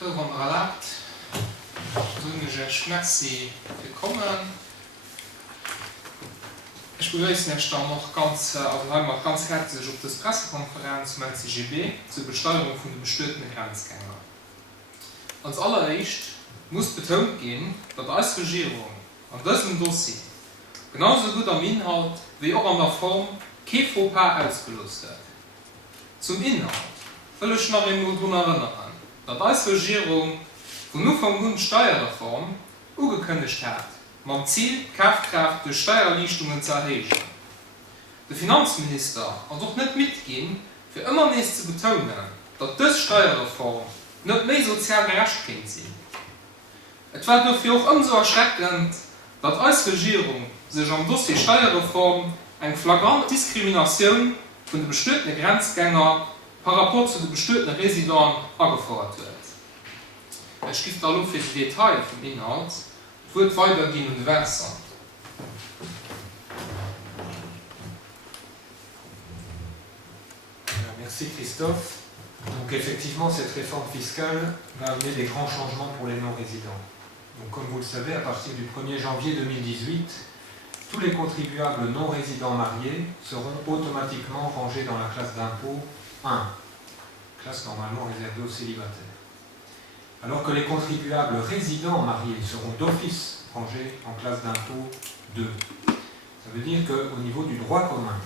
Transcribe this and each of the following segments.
Verwanderlagt Merci willkommen. Ich begrüße mich dann noch ganz herzlich auf das Pressekonferenz zum CGB zur Besteuerung von den bestörten Grenzgänger. Als allererst muss betont gehen, dass als Regierung an diesem Dossier genauso gut am Inhalt wie auch an der Form kein Fauxpas ausgelöst wird. Zum Inhalt will ich noch einmal daran erinnern, dass als Regierung von nur von guten Steuerreform angekündigt hat, mit dem Ziel, Kaufkraft durch Steuerleistungen zu erhöhen. Der Finanzminister hat auch nicht mitgehen, für immer nicht zu betonen, dass diese Steuerreform nicht mehr sozial gerecht kann sein. Es war dafür auch umso erschreckend, dass als Regierung sich am Dossier Steuerreform eine flagrante Diskrimination von den bestörten Grenzgängern par rapport zu den bestörten Residenten angefordert wird. Es gibt also für die Details vom Inhalt, wird weitergehen und wechseln. Merci Christophe. Donc effectivement, cette réforme fiscale va amener des grands changements pour les non-résidents. Donc comme vous le savez, à partir du 1er janvier 2018, tous les contribuables non-résidents mariés seront automatiquement rangés dans la classe d'impôt 1, classe normalement réservée aux célibataires. Alors que les contribuables résidents mariés seront d'office rangés en classe d'impôt 2. Ça veut dire qu'au niveau du droit commun,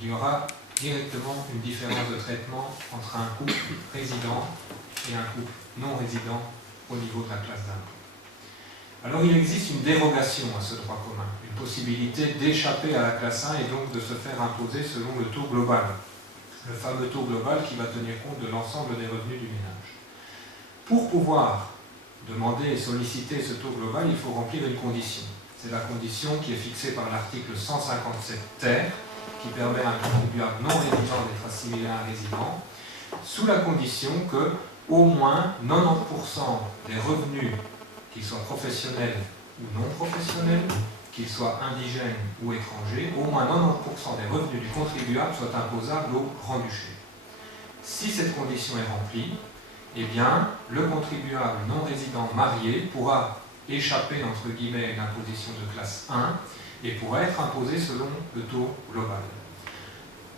il y aura directement une différence de traitement entre un couple résident et un couple non résident au niveau de la classe d'impôt. Alors il existe une dérogation à ce droit commun, une possibilité d'échapper à la classe 1 et donc de se faire imposer selon le taux global, le fameux taux global qui va tenir compte de l'ensemble des revenus du ménage. Pour pouvoir demander et solliciter ce taux global, il faut remplir une condition. C'est la condition qui est fixée par l'article 157 ter, qui permet à un contribuable non résident d'être assimilé à un résident, sous la condition que au moins 90% des revenus, qu'ils soient professionnels ou non professionnels, qu'ils soient indigènes ou étrangers, au moins 90% des revenus du contribuable soient imposables au Grand-Duché. Si cette condition est remplie, eh bien, le contribuable non résident marié pourra échapper, entre guillemets, à une imposition de classe 1 et pourra être imposé selon le taux global.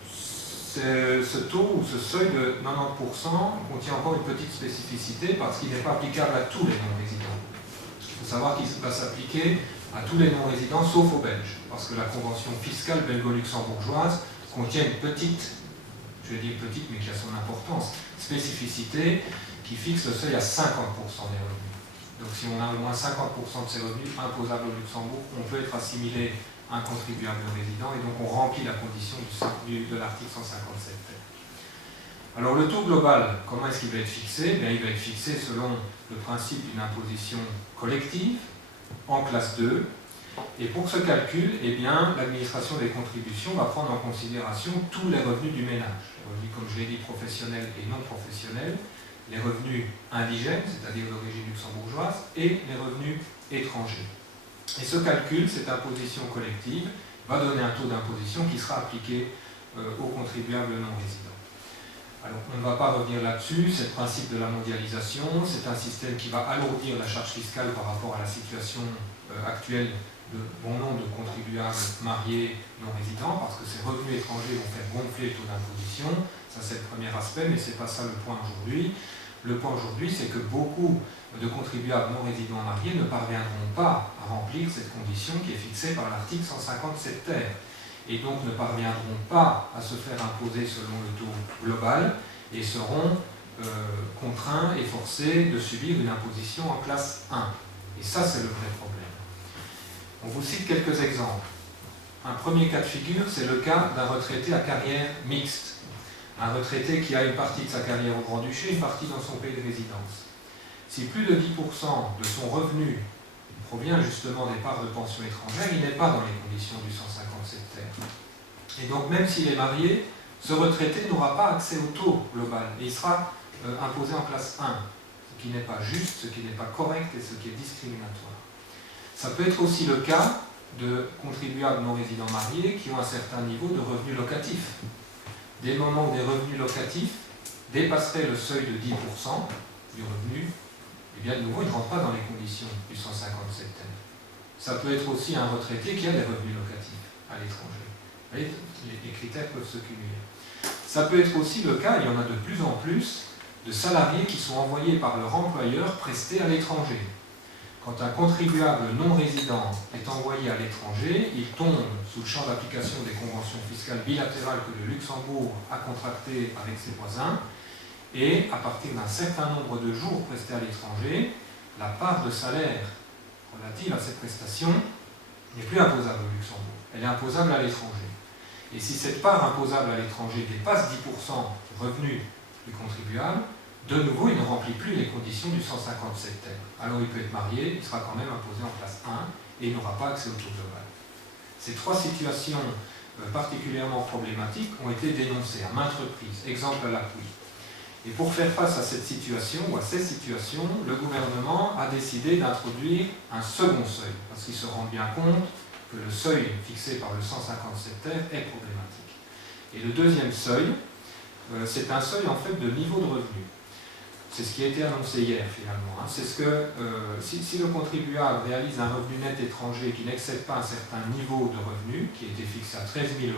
Ce taux ou ce seuil de 90% contient encore une petite spécificité parce qu'il n'est pas applicable à tous les non-résidents. Il faut savoir qu'il va s'appliquer à tous les non-résidents sauf aux Belges, parce que la convention fiscale belgo-luxembourgeoise contient une petite, je vais dire petite mais qui a son importance, spécificité qui fixe le seuil à 50% des revenus. Donc si on a au moins 50% de ses revenus imposables au Luxembourg, on peut être assimilé à un contribuable résident et donc on remplit la condition de l'article 157. Alors le taux global, comment est-ce qu'il va être fixé? Bien, il va être fixé selon le principe d'une imposition collective en classe 2. Et pour ce calcul, eh bien, l'administration des contributions va prendre en considération tous les revenus du ménage. Les revenus, comme je l'ai dit, professionnels et non professionnels, les revenus indigènes, c'est-à-dire d'origine luxembourgeoise, et les revenus étrangers. Et ce calcul, cette imposition collective, va donner un taux d'imposition qui sera appliqué aux contribuables non résidents. Alors, on ne va pas revenir là-dessus, c'est le principe de la mondialisation, c'est un système qui va alourdir la charge fiscale par rapport à la situation actuelle de bon nombre de contribuables mariés non résidents, parce que ces revenus étrangers vont faire gonfler le taux d'imposition. Ça, c'est le premier aspect, mais ce n'est pas ça le point aujourd'hui. Le point aujourd'hui, c'est que beaucoup de contribuables non résidents mariés ne parviendront pas à remplir cette condition qui est fixée par l'article 157 ter, et donc ne parviendront pas à se faire imposer selon le taux global et seront contraints et forcés de subir une imposition en classe 1. Et ça, c'est le vrai problème. On vous cite quelques exemples. Un premier cas de figure, c'est le cas d'un retraité à carrière mixte. Un retraité qui a une partie de sa carrière au Grand-Duché, une partie dans son pays de résidence. Si plus de 10% de son revenu provient justement des parts de pension étrangère, il n'est pas dans les conditions du 157 ter. Et donc même s'il est marié, ce retraité n'aura pas accès au taux global et il sera imposé en classe 1, ce qui n'est pas juste, ce qui n'est pas correct et ce qui est discriminatoire. Ça peut être aussi le cas de contribuables non résidents mariés qui ont un certain niveau de revenus locatifs. Dès le moment où des revenus locatifs dépasseraient le seuil de 10%, du revenu, eh bien de nouveau, il ne rentre pas dans les conditions du 157 thème. Ça peut être aussi un retraité qui a des revenus locatifs à l'étranger. Vous voyez, les critères peuvent se cumuler. Ça peut être aussi le cas, il y en a de plus en plus, de salariés qui sont envoyés par leur employeur prestés à l'étranger. Quand un contribuable non résident est envoyé à l'étranger, il tombe sous le champ d'application des conventions fiscales bilatérales que le Luxembourg a contractées avec ses voisins, et à partir d'un certain nombre de jours prestés à l'étranger, la part de salaire relative à cette prestation n'est plus imposable au Luxembourg, elle est imposable à l'étranger. Et si cette part imposable à l'étranger dépasse 10% du revenu du contribuable, de nouveau, il ne remplit plus les conditions du 157 thème. Alors il peut être marié, il sera quand même imposé en classe 1 et il n'aura pas accès au taux global. Ces trois situations particulièrement problématiques ont été dénoncées à maintes reprises, exemple à l'appui. Et pour faire face à cette situation ou à ces situations, le gouvernement a décidé d'introduire un second seuil, parce qu'il se rend bien compte que le seuil fixé par le 157 thème est problématique. Et le deuxième seuil, c'est un seuil en fait de niveau de revenu. C'est ce qui a été annoncé hier finalement. C'est ce que si le contribuable réalise un revenu net étranger qui n'excède pas un certain niveau de revenu, qui a été fixé à 13 000 €,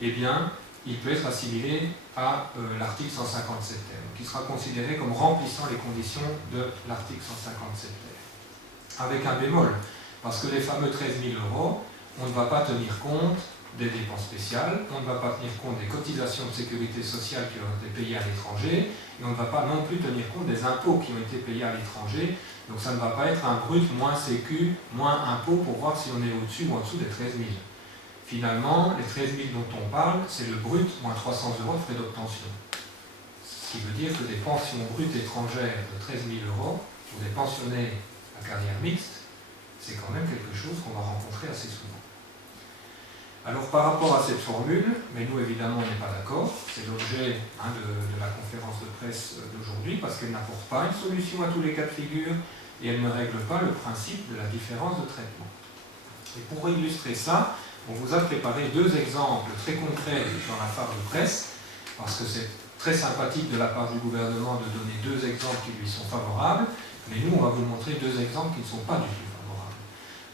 eh bien, il peut être assimilé à l'article 157 thème, qui sera considéré comme remplissant les conditions de l'article 157 thème. Avec un bémol, parce que les fameux 13 000 €, on ne va pas tenir compte des dépenses spéciales, on ne va pas tenir compte des cotisations de sécurité sociale qui ont été payées à l'étranger, et on ne va pas non plus tenir compte des impôts qui ont été payés à l'étranger. Donc ça ne va pas être un brut moins sécu, moins impôt pour voir si on est au-dessus ou en dessous des 13 000. Finalement, les 13 000 dont on parle, c'est le brut moins 300 € de frais d'obtention. Ce qui veut dire que des pensions brutes étrangères de 13 000 € pour des pensionnés à carrière mixte, c'est quand même quelque chose qu'on va rencontrer assez souvent. Alors par rapport à cette formule, mais nous évidemment on n'est pas d'accord, c'est l'objet de la conférence de presse d'aujourd'hui, parce qu'elle n'apporte pas une solution à tous les cas de figure et elle ne règle pas le principe de la différence de traitement. Et pour illustrer ça, on vous a préparé deux exemples très concrets dans la phare de presse, parce que c'est très sympathique de la part du gouvernement de donner deux exemples qui lui sont favorables, mais nous on va vous montrer deux exemples qui ne sont pas du tout favorables.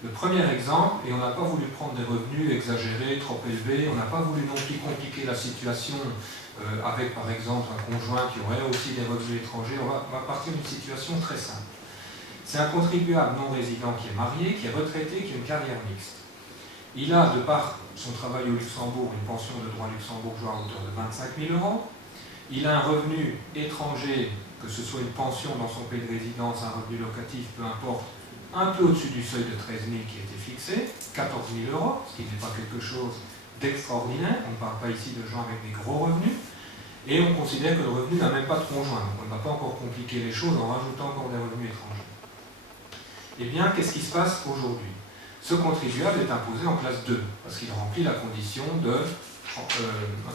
Le premier exemple, et on n'a pas voulu prendre des revenus exagérés, trop élevés, on n'a pas voulu non plus compliquer la situation avec par exemple un conjoint qui aurait aussi des revenus étrangers, on va partir d'une situation très simple. C'est un contribuable non résident qui est marié, qui est retraité, qui a une carrière mixte. Il a, de par son travail au Luxembourg, une pension de droit luxembourgeois à hauteur de 25 000 €. Il a un revenu étranger, que ce soit une pension dans son pays de résidence, un revenu locatif, peu importe, un peu au-dessus du seuil de 13 000 qui a été fixé, 14 000 €, ce qui n'est pas quelque chose d'extraordinaire. On ne parle pas ici de gens avec des gros revenus. Et on considère que le revenu n'a même pas de conjoint. Donc on ne va pas encore compliquer les choses en rajoutant encore des revenus étrangers. Eh bien, qu'est-ce qui se passe aujourd'hui? Ce contribuable est imposé en classe 2, parce qu'il remplit la condition de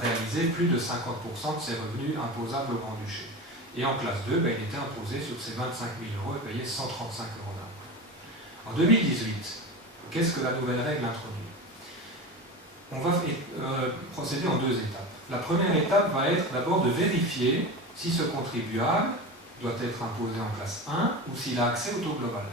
réaliser plus de 50% de ses revenus imposables au Grand-Duché. Et en classe 2, il était imposé sur ses 25 000 € et payait 135 € d'impôt. En 2018, qu'est-ce que la nouvelle règle introduit? On va procéder en deux étapes. La première étape va être d'abord de vérifier si ce contribuable doit être imposé en classe 1 ou s'il a accès au taux global.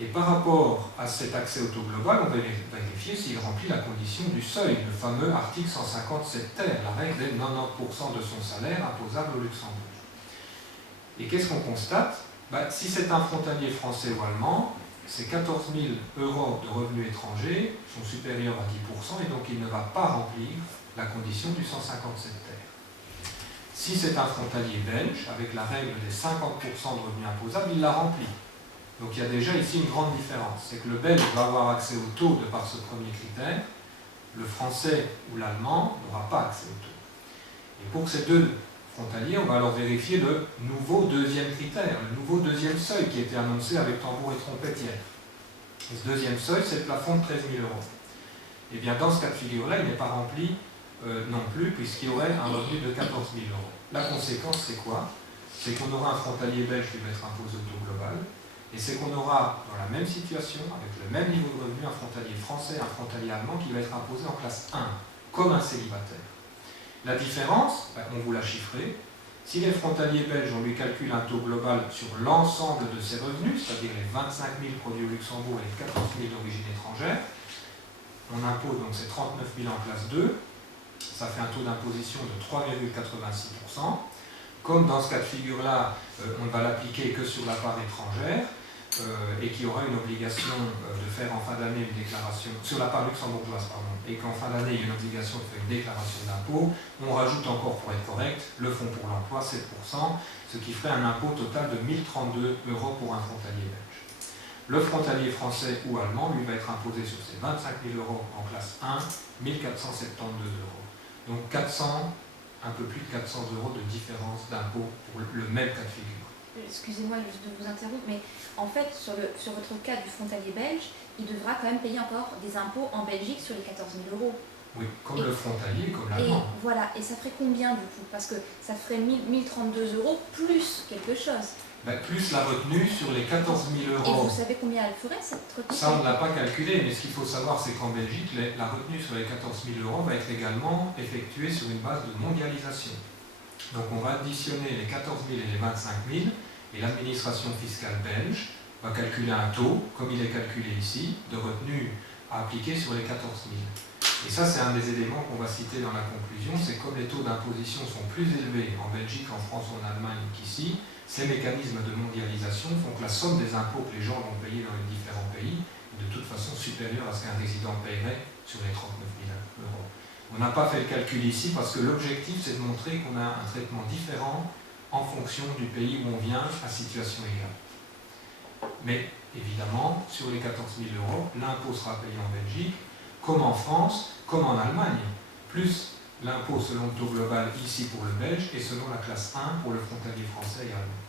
Et par rapport à cet accès au taux global, on va vérifier s'il remplit la condition du seuil, le fameux article 157 ter, la règle des 90% de son salaire imposable au Luxembourg. Et qu'est-ce qu'on constate? Si c'est un frontalier français ou allemand, ces 14 000 € de revenus étrangers sont supérieurs à 10% et donc il ne va pas remplir la condition du 157 ter. Si c'est un frontalier belge, avec la règle des 50% de revenus imposables, il la remplit. Donc il y a déjà ici une grande différence. C'est que le belge va avoir accès au taux de par ce premier critère, le français ou l'allemand n'aura pas accès au taux. Et pour ces deux frontaliers, on va alors vérifier le nouveau deuxième critère, le nouveau deuxième seuil qui a été annoncé avec tambour et trompette hier. Et ce deuxième seuil, c'est le plafond de 13 000 €. Et bien dans ce cas de figure-là, il n'est pas rempli non plus, puisqu'il y aurait un revenu de 14 000 €. La conséquence, c'est quoi? C'est qu'on aura un frontalier belge qui va être imposé au taux global, et c'est qu'on aura, dans la même situation, avec le même niveau de revenu, un frontalier français et un frontalier allemand qui va être imposé en classe 1, comme un célibataire. La différence, on vous l'a chiffré, Si les frontaliers belges, on lui calcule un taux global sur l'ensemble de ses revenus, c'est-à-dire les 25 000 produits au Luxembourg et les 14 000 d'origine étrangère, on impose donc ces 39 000 en classe 2, ça fait un taux d'imposition de 3,86%. Comme dans ce cas de figure-là, on ne va l'appliquer que sur la part étrangère, et qu'il y aura une obligation de faire en fin d'année une déclaration, sur la part luxembourgeoise, pardon, et qu'en fin d'année, il y a une obligation de faire une déclaration d'impôt, on rajoute encore, pour être correct, le fonds pour l'emploi, 7%, ce qui ferait un impôt total de 1 032 € pour un frontalier belge. Le frontalier français ou allemand, lui, va être imposé sur ses 25 000 € en classe 1, 1 472 €. Donc 400, un peu plus de 400 € de différence d'impôt pour le même cas de figure. Excusez-moi juste de vous interrompre, mais en fait, sur votre cas du frontalier belge, il devra quand même payer encore des impôts en Belgique sur les 14 000 €. Oui, comme le frontalier, comme l'allemand. Et voilà, et ça ferait combien du coup? Parce que ça ferait 1 032 € plus quelque chose. Ben, plus la retenue sur les 14 000 €. Et vous savez combien elle ferait cette retenue? Ça, on ne l'a pas calculé, mais ce qu'il faut savoir, c'est qu'en Belgique, la retenue sur les 14 000 € va être également effectuée sur une base de mondialisation. Donc on va additionner les 14 000 et les 25 000, et l'administration fiscale belge va calculer un taux, comme il est calculé ici, de retenue à appliquer sur les 14 000. Et ça, c'est un des éléments qu'on va citer dans la conclusion, c'est comme les taux d'imposition sont plus élevés en Belgique, en France ou en Allemagne qu'ici, ces mécanismes de mondialisation font que la somme des impôts que les gens vont payer dans les différents pays est de toute façon supérieure à ce qu'un résident paierait sur les 39 000 €. On n'a pas fait le calcul ici parce que l'objectif, c'est de montrer qu'on a un traitement différent en fonction du pays où on vient à situation égale. Mais évidemment, sur les 14 000 €, l'impôt sera payé en Belgique, comme en France, comme en Allemagne, plus l'impôt selon le taux global ici pour le belge et selon la classe 1 pour le frontalier français et allemand.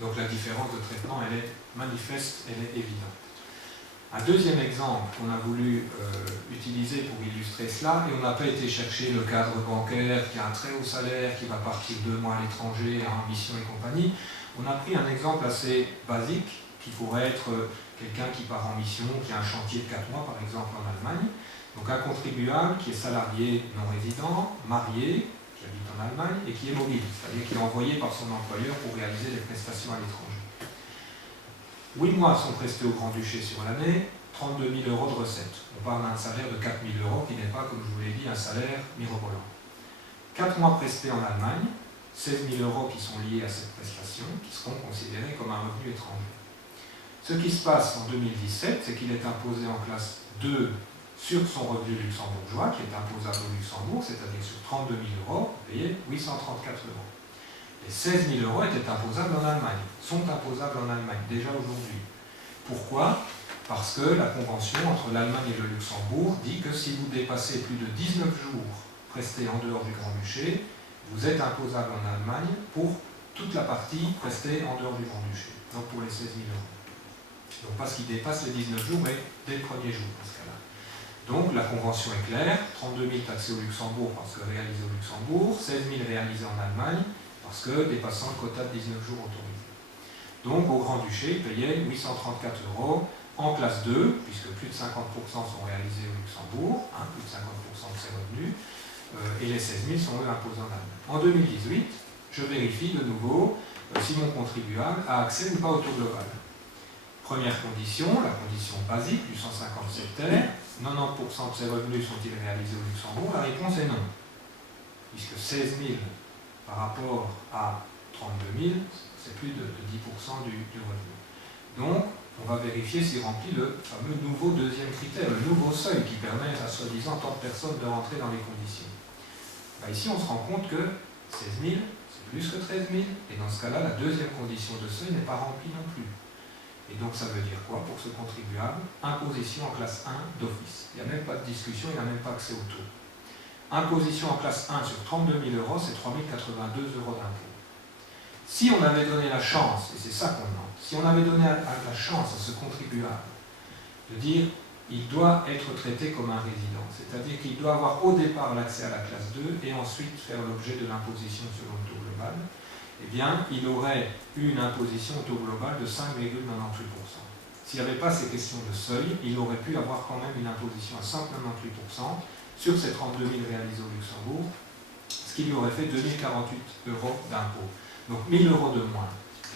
Donc la différence de traitement, elle est manifeste, elle est évidente. Un deuxième exemple qu'on a voulu utiliser pour illustrer cela, et on n'a pas été chercher le cadre bancaire qui a un très haut salaire, qui va partir 2 mois à l'étranger, à ambition et compagnie. On a pris un exemple assez basique, qui pourrait être quelqu'un qui part en mission, qui a un chantier de 4 mois par exemple en Allemagne. Donc un contribuable qui est salarié non résident, marié, qui habite en Allemagne, et qui est mobile, c'est-à-dire qui est envoyé par son employeur pour réaliser des prestations à l'étranger. 8 mois sont prestés au Grand-Duché sur l'année, 32 000 € de recettes. On parle d'un salaire de 4 000 € qui n'est pas, comme je vous l'ai dit, un salaire mirobolant. 4 mois prestés en Allemagne, 16 000 € qui sont liés à cette prestation, qui seront considérés comme un revenu étranger. Ce qui se passe en 2017, c'est qu'il est imposé en classe 2 sur son revenu luxembourgeois, qui est imposable au Luxembourg, c'est-à-dire sur 32 000 €, vous payez 834 €. Les 16 000 € étaient imposables en Allemagne, sont imposables en Allemagne déjà aujourd'hui. Pourquoi? Parce que la convention entre l'Allemagne et le Luxembourg dit que si vous dépassez plus de 19 jours prestés en dehors du Grand-Duché, vous êtes imposable en Allemagne pour toute la partie prestée en dehors du Grand-Duché, donc pour les 16 000 €. Donc parce qu'il dépasse les 19 jours, mais dès le premier jour dans ce cas-là. Donc la convention est claire, 32 000 taxés au Luxembourg parce que réalisés au Luxembourg, 16 000 réalisés en Allemagne, parce que dépassant le quota de 19 jours autorisé. Donc au Grand-Duché, il payait 834 € en classe 2, puisque plus de 50% sont réalisés au Luxembourg, plus de 50% de ses revenus, et les 16 000 sont eux imposés en Allemagne. En 2018, je vérifie de nouveau si mon contribuable a accès ou pas au taux global. Première condition, la condition basique du 157 terre, 90% de ses revenus sont-ils réalisés au Luxembourg? La réponse est non, puisque 16 000 par rapport à 32 000, c'est plus de 10% du revenu. Donc, on va vérifier s'il remplit le fameux nouveau deuxième critère, le nouveau seuil qui permet à soi-disant tant de personnes de rentrer dans les conditions. Ici, on se rend compte que 16 000, c'est plus que 13 000, et dans ce cas-là, la deuxième condition de seuil n'est pas remplie non plus. Et donc, ça veut dire quoi pour ce contribuable? Imposition en classe 1 d'office. Il n'y a même pas de discussion, il n'a même pas accès au taux. Imposition en classe 1 sur 32 000 €, c'est 3 082 € d'impôt. Si on avait donné la chance, et c'est ça qu'on demande, si on avait donné la chance à ce contribuable de dire il doit être traité comme un résident, c'est-à-dire qu'il doit avoir au départ l'accès à la classe 2 et ensuite faire l'objet de l'imposition selon le taux global, eh bien, il aurait eu une imposition au taux global de 5,98%. S'il n'y avait pas ces questions de seuil, il aurait pu avoir quand même une imposition à 5,98% sur ces 32 000 réalisés au Luxembourg, ce ce qui lui aurait fait 2048 € d'impôt. Donc 1000 € de moins.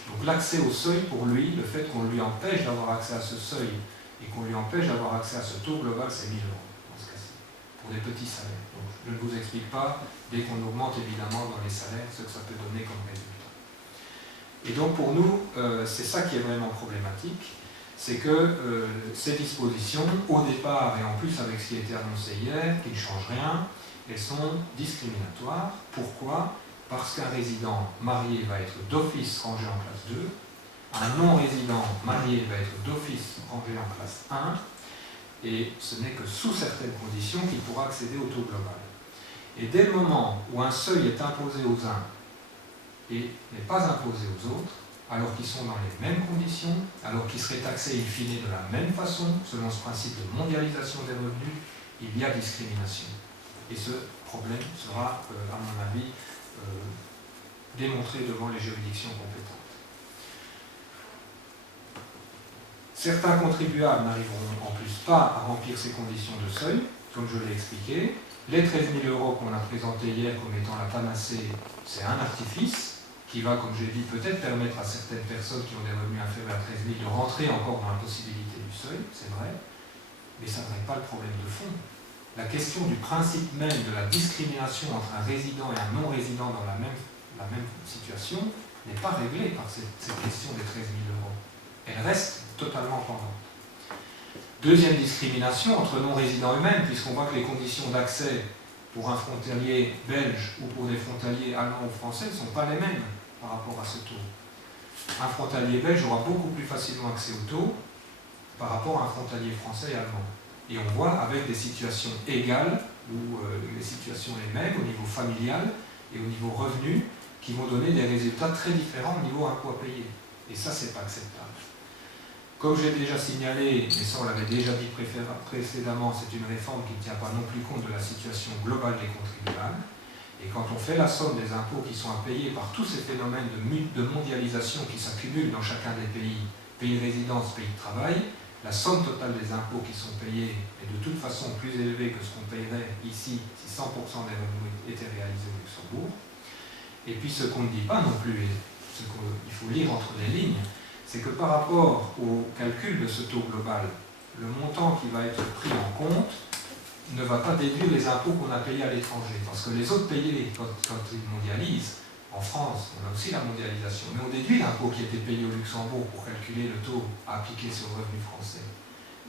Donc l'accès au seuil, pour lui, le fait qu'on lui empêche d'avoir accès à ce seuil et qu'on lui empêche d'avoir accès à ce taux global, c'est 1000 € dans ce cas-ci, pour des petits salaires. Donc je ne vous explique pas, dès qu'on augmente évidemment dans les salaires, ce que ça peut donner comme résultat. Et donc pour nous, c'est ça qui est vraiment problématique, c'est que ces dispositions, au départ, et en plus avec ce qui a été annoncé hier, qui ne change rien, elles sont discriminatoires. Pourquoi ? Parce qu'un résident marié va être d'office rangé en classe 2, un non-résident marié va être d'office rangé en classe 1, et ce n'est que sous certaines conditions qu'il pourra accéder au taux global. Et dès le moment où un seuil est imposé aux uns et n'est pas imposé aux autres, alors qu'ils sont dans les mêmes conditions, alors qu'ils seraient taxés in fine de la même façon, selon ce principe de mondialisation des revenus, il y a discrimination. Et ce problème sera, à mon avis, démontré devant les juridictions compétentes. Certains contribuables n'arriveront en plus pas à remplir ces conditions de seuil, comme je l'ai expliqué. Les 13 000 € qu'on a présentés hier comme étant la panacée, c'est un artifice qui va, comme j'ai dit, peut-être permettre à certaines personnes qui ont des revenus inférieurs à 13 000 de rentrer encore dans la possibilité du seuil, c'est vrai, mais ça ne règle pas le problème de fond. La question du principe même de la discrimination entre un résident et un non-résident dans la même situation n'est pas réglée par cette question des 13 000 €. Elle reste totalement pendante. Deuxième discrimination entre non-résidents eux-mêmes, puisqu'on voit que les conditions d'accès pour un frontalier belge ou pour des frontaliers allemands ou français ne sont pas les mêmes par rapport à ce taux. Un frontalier belge aura beaucoup plus facilement accès au taux par rapport à un frontalier français et allemand. Et on voit avec des situations égales, ou les situations les mêmes au niveau familial et au niveau revenu, qui vont donner des résultats très différents au niveau impôt à payer. Et ça, c'est pas acceptable. Comme j'ai déjà signalé, et ça on l'avait déjà dit précédemment, c'est une réforme qui ne tient pas non plus compte de la situation globale des contribuables. Et quand on fait la somme des impôts qui sont à payer par tous ces phénomènes de mondialisation qui s'accumulent dans chacun des pays, pays de résidence, pays de travail, la somme totale des impôts qui sont payés est de toute façon plus élevée que ce qu'on paierait ici si 100% des revenus étaient réalisés au Luxembourg. Et puis ce qu'on ne dit pas non plus, et ce qu'il faut lire entre les lignes, c'est que par rapport au calcul de ce taux global, le montant qui va être pris en compte ne va pas déduire les impôts qu'on a payés à l'étranger. Parce que les autres pays, quand ils mondialisent, en France, on a aussi la mondialisation, mais on déduit l'impôt qui était payé au Luxembourg pour calculer le taux à appliquer sur le revenu français.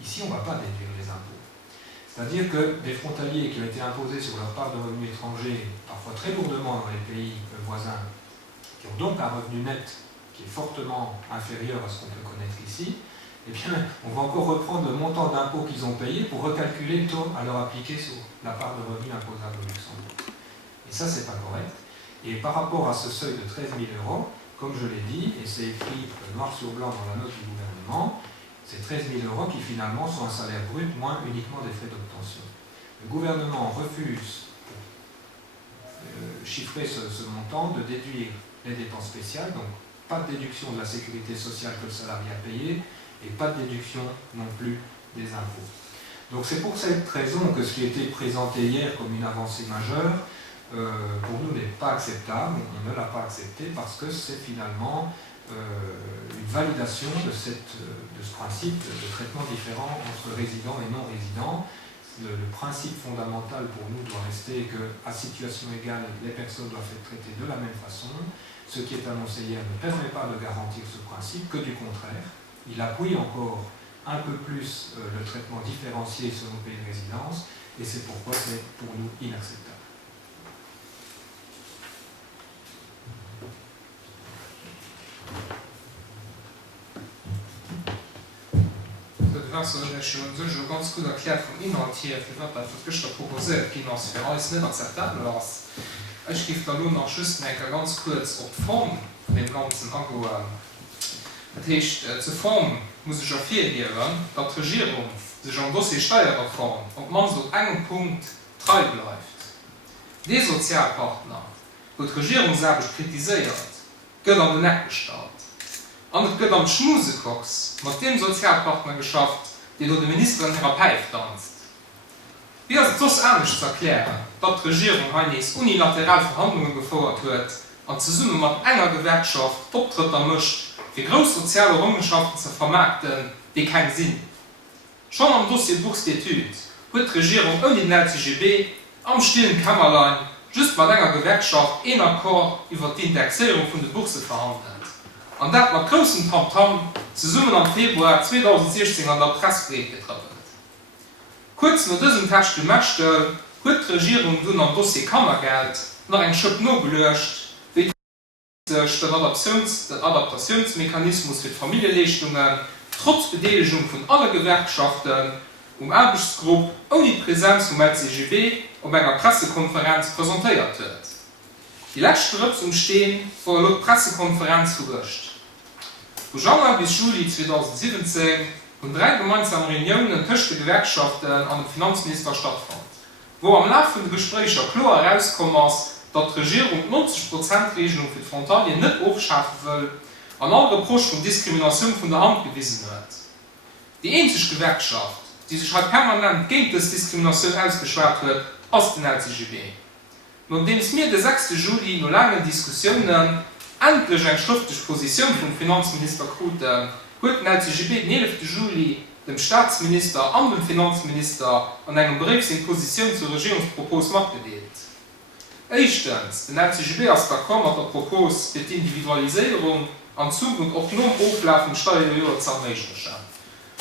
Ici, on ne va pas déduire les impôts. C'est-à-dire que des frontaliers qui ont été imposés sur leur part de revenus étrangers, parfois très lourdement dans les pays voisins, qui ont donc un revenu net qui est fortement inférieur à ce qu'on peut connaître ici, eh bien, on va encore reprendre le montant d'impôts qu'ils ont payé pour recalculer le taux à leur appliquer sur la part de revenus imposable au Luxembourg. Et ça, c'est pas correct. Et par rapport à ce seuil de 13 000 €, comme je l'ai dit, et c'est écrit noir sur blanc dans la note du gouvernement, c'est 13 000 € qui finalement sont un salaire brut moins uniquement des frais d'obtention. Le gouvernement refuse, pour chiffrer ce montant, de déduire les dépenses spéciales, donc pas de déduction de la sécurité sociale que le salarié a payé et pas de déduction non plus des impôts. Donc c'est pour cette raison que ce qui a été présenté hier comme une avancée majeure, pour nous n'est pas acceptable, on ne l'a pas accepté parce que c'est finalement une validation de ce principe de traitement différent entre résidents et non-résidents. Le principe fondamental pour nous doit rester qu'à situation égale, les personnes doivent être traitées de la même façon. Ce qui est annoncé hier ne permet pas de garantir ce principe, que du contraire. Il appuie encore un peu plus le traitement différencié sur nos pays de résidence, et c'est pourquoi c'est pour nous inacceptable. Je ganz gut erklärt von Ihnen hier proposiert Finanz für alles nicht akzeptabel ist. Ich gebe da nur noch Schlussmerker ganz kurz auf die Form von dem ganzen Angebot. Das heißt, zur Form muss ich auch viel geben, dass die Regierung sich an Dossier Steuerreform, ob man so einen Punkt treu bleibt. Die Sozialpartner, die die Regierung selbst kritisiert, gehen an den Neck gestartet. Und es geht am Schmusekox mit dem Sozialpartner geschafft, der durch die Ministerin Herr Peif tanzt. Wie ist das anders zu erklären? dass die Regierung Heinis unilateral Verhandlungen gefordert wird und zusammen mit einer Gewerkschaft Auftritt möchte, für große soziale Errungenschaften zu vermarkten, die keinen Sinn. Schon am Dossier Bourse d'études hat die Regierung ohne den LCGB am stillen Kämmerlein just mit einer Gewerkschaft einen Akkord über die Indexierung von der Bourse verhandelt. Und das mit großem Tamtam zusammen am Februar 2016 an der Pressebrief getroffen. Kurz nach diesem Test gemächtet, hat die Regierung dann am Dossier Kammergeld noch einen Schritt noch gelöscht, wie sich der Adaptationsmechanismus für Familienleistungen trotz Beteiligung von allen Gewerkschaften Arbeitsgruppe ohne Präsenz vom LCGB auf einer Pressekonferenz präsentiert wird. Die letzte Rückumstehen vor der Pressekonferenz verwischt. Von Januar bis Juli 2017 und 3 gemeinsame Reunionen zwischen den Gewerkschaften und dem Finanzminister stattfand, wo am Laufe der Gespräche klar herauskommt, dass die Regierung 90%-Regelung für die Frontalien nicht aufschaffen will und alle Reproche von Diskrimination von der Hand gewiesen wird. Die einzige Gewerkschaft, die sich halt permanent gegen das Diskrimination ausgeschwert wird, ist den LCGB. Nachdem es mir den 6. Juli noch lange Diskussionen endlich eine schriftliche Position vom Finanzminister Krute, hat den LCGB den 11. Juli dem Staatsminister und dem Finanzminister an einem Brief in Position zur Regierungspropos mitgeteilt. Erstens, den LCGB ist d'accord mit der Propos für die Individualisierung und Zugang auf nur Auflauf und Steuerhöhe zu ermöglichen.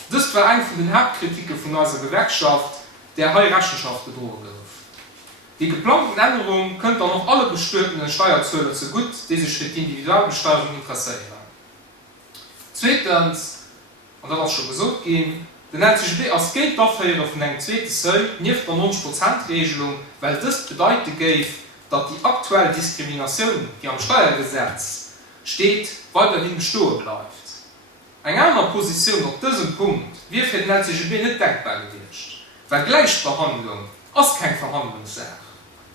Das war eine von den Hauptkritiken von unserer Gewerkschaft, der heute Rechenschaft gedroht wird. Die geplanten Änderungen können auch noch alle besteuerten Steuerzahler so gut, die sich für die Individualbesteuerung interessieren. Zweitens, und das schon gesagt gehen, den LCGB als Geld dafür von einer zweiten Säule nicht der 90%-Regelung, weil das bedeutet, dass die aktuelle Diskrimination, die am Steuergesetz steht, weiterhin bestehen bleibt. Eine andere Position auf diesem Punkt wird für den LCGB nicht denkbar gewesen, weil Gleichbehandlung ist keine Verhandlungssache.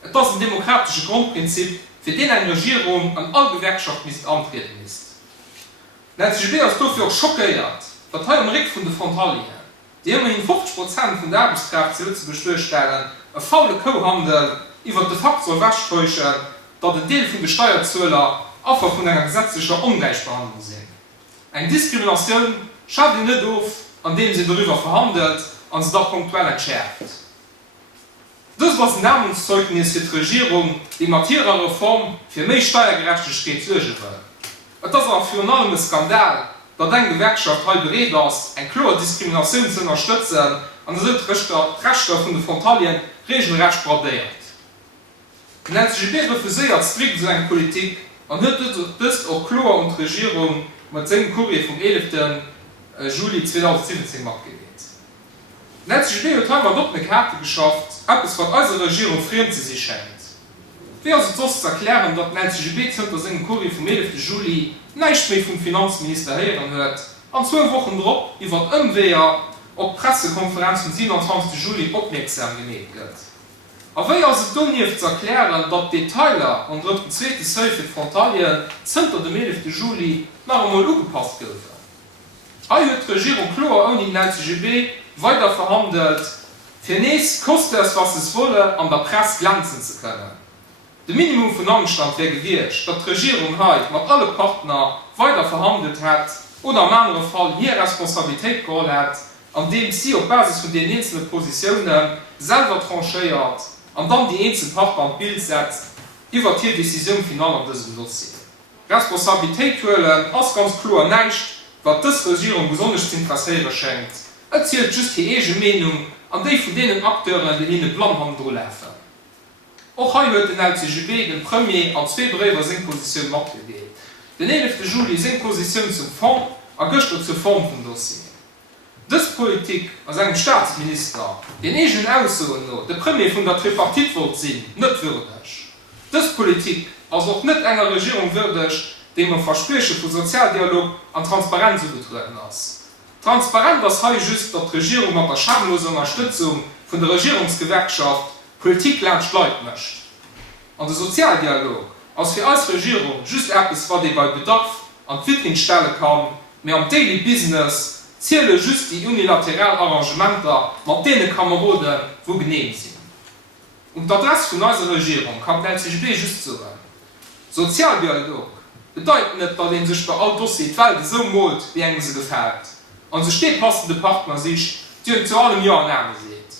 Es ist ein demokratisches Grundprinzip, für den eine Regierung an alle Gewerkschaften antreten ist. Der LCGB ist dafür schockiert, dass heute am Rücken von der Frontalien, die immerhin 50% von der Arbeitskraft zu bestellen, ein fauler Co-Handel über de facto wegtäuschen, dass ein Teil der Steuerzahler Opfer von einer gesetzlichen Ungleichbehandlung sind. Eine Diskrimination schaut nicht auf, indem sie darüber verhandelt und sie da punktuell entschärft. Das was ein Armutszeugnis für die Regierung, die mit ihrer Reform für mehr Steuergerechtigkeit sorgen will. Das ist auch für allem ein Skandal, dass eine Gewerkschaft heute bereit ist, eine klare Diskrimination zu unterstützen und sind die Rechte von den Frontalien regelrecht bradiert. Die LCGB refusiert strikt so eine Politik und hat das auch klar und die Regierung mit seinem Kurier vom 11. Juli 2017 abgelehnt. Die LCGB hat einmal dort eine Karte geschafft, etwas, was unsere Regierung fremd zu sich scheint. Wie also das zu erklären, dass die LCGB unter seinem Kurier vom 11. Juli nicht mehr vom Finanzminister hören hört, und 2 Wochen darauf über die Umwehr auf die Pressekonferenz vom 27. Juli aufmerksam gemacht wird. Aber wie also dann nicht zu erklären, dass die Detailer und die zweite Säule für Frontalien unter dem 11. Juli noch einmal angepasst werden. Hier hat die Regierung klar ohne den LCGB weiter verhandelt, für nächst kostet es, was es wolle, an der Presse glänzen zu können. Das Minimum von Anstand wäre gewesen, dass die Regierung heute mit allen Partnern weiter verhandelt hat oder im anderen Fall hier Responsabilität geholt hat, indem sie auf Basis von den einzelnen Positionen selber tranchiert und dann die einzelnen Partner am Bild setzt, über die Decision final auf diesem Dossier. Responsabilität holen ist ganz klar nicht, was diese Regierung besonders zu interessieren scheint. Es zählt just die eigene Meinung an die von denen Akteuren, die in den Plan haben durchlaufen. Auch heute hat den LCGB den Premier an 2 Briefe seine Position abgegeben. Den 11. Juli seine Position zum Fond und gestern zur Form vom Dossier. Das Politik als einem Staatsminister, den eigenen Aussagen noch, der Premier von der Tripartite wird sein, nicht würdig. Das Politik als auch nicht einer Regierung würdig, dem man Versprechen von Sozialdialog und Transparenz zu betreten ist. Transparent ist heute just, dass die Regierung mit der schamlosen Unterstützung von der Regierungsgewerkschaft Politik lernt Leute möchte. Und der Sozialdialog als für als Regierung just etwas, was die bei Bedarf an Entwicklung stellen kann, mehr am Daily Business zählen just die unilateralen Arrangementen, mit denen Kameraden, wo genehm sind. Und das von unserer Regierung kann der CGB just so sein. Sozialdialog bedeutet nicht, dass den sich bei all Dossier Welt so malt, wie eng sie gefällt. Und so steht passende Partner sich, die zu allem Jahr Namen sieht.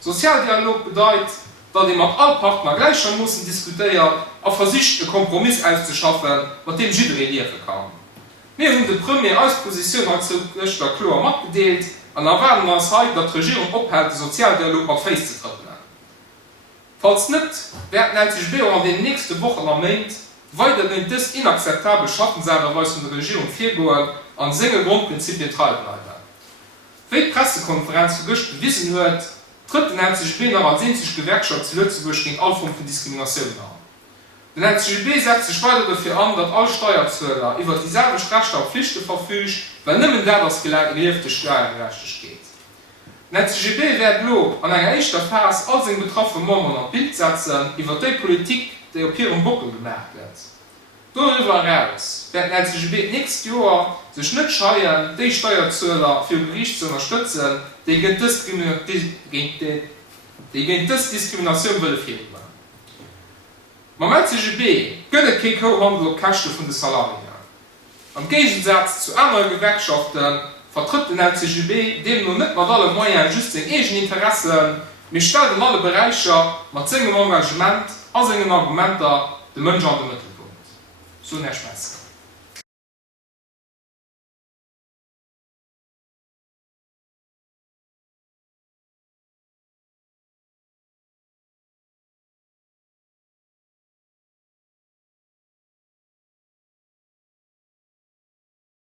Sozialdialog bedeutet, dass die mit allen Partnern gleichermaßen müssen diskutieren und versuchen, einen Kompromiss auszuschaffen, mit dem jeder leben kann. Wir haben die Premiere Ausposition als Richter klar mitgedeelt und erwarten uns heute, dass die Regierung aufhält, den Sozialdialog auf Face zu treten. Falls nicht, werden sich in den nächsten Wochen am Montag weiterhin das inakzeptable Schattenseiterweise von der Regierung Februar an seine Grundprinzipien treiben bleiben. Wie die Pressekonferenz für Gericht bewiesen wird, tritt den NCGB nach als einzige Gewerkschaft zu Lützeburg gegen alle Formen von Diskrimination an. Der NCGB setzt sich weiter dafür an, dass alle Steuerzahler über dieselbe Rechte und Pflichten verfügen, weil nicht mehr das gelebte Steuerrecht geht. Der NCGB wird an einer ersten Phase all seine betroffenen Momenten an Bild setzen über die Politik, die auf ihrem Buckel gemerkt wird. Darüber hinaus wird der NCGB nächstes Jahr sich nicht scheuen, die Steuerzahler für Gericht zu unterstützen, die gegen das Diskrimination will fehlen. Beim NCGB gibt es keinen Co-Handel auf Kosten von den Salarien. Im Gegensatz zu anderen Gewerkschaften vertritt der NCGB dem noch nicht mit allen Moyens just seine eigenen Interessen, wir stellen in alle Bereiche mit seinem Engagement und seinen Argumenten den Menschen an den Mittelpunkt. So nicht Spaß.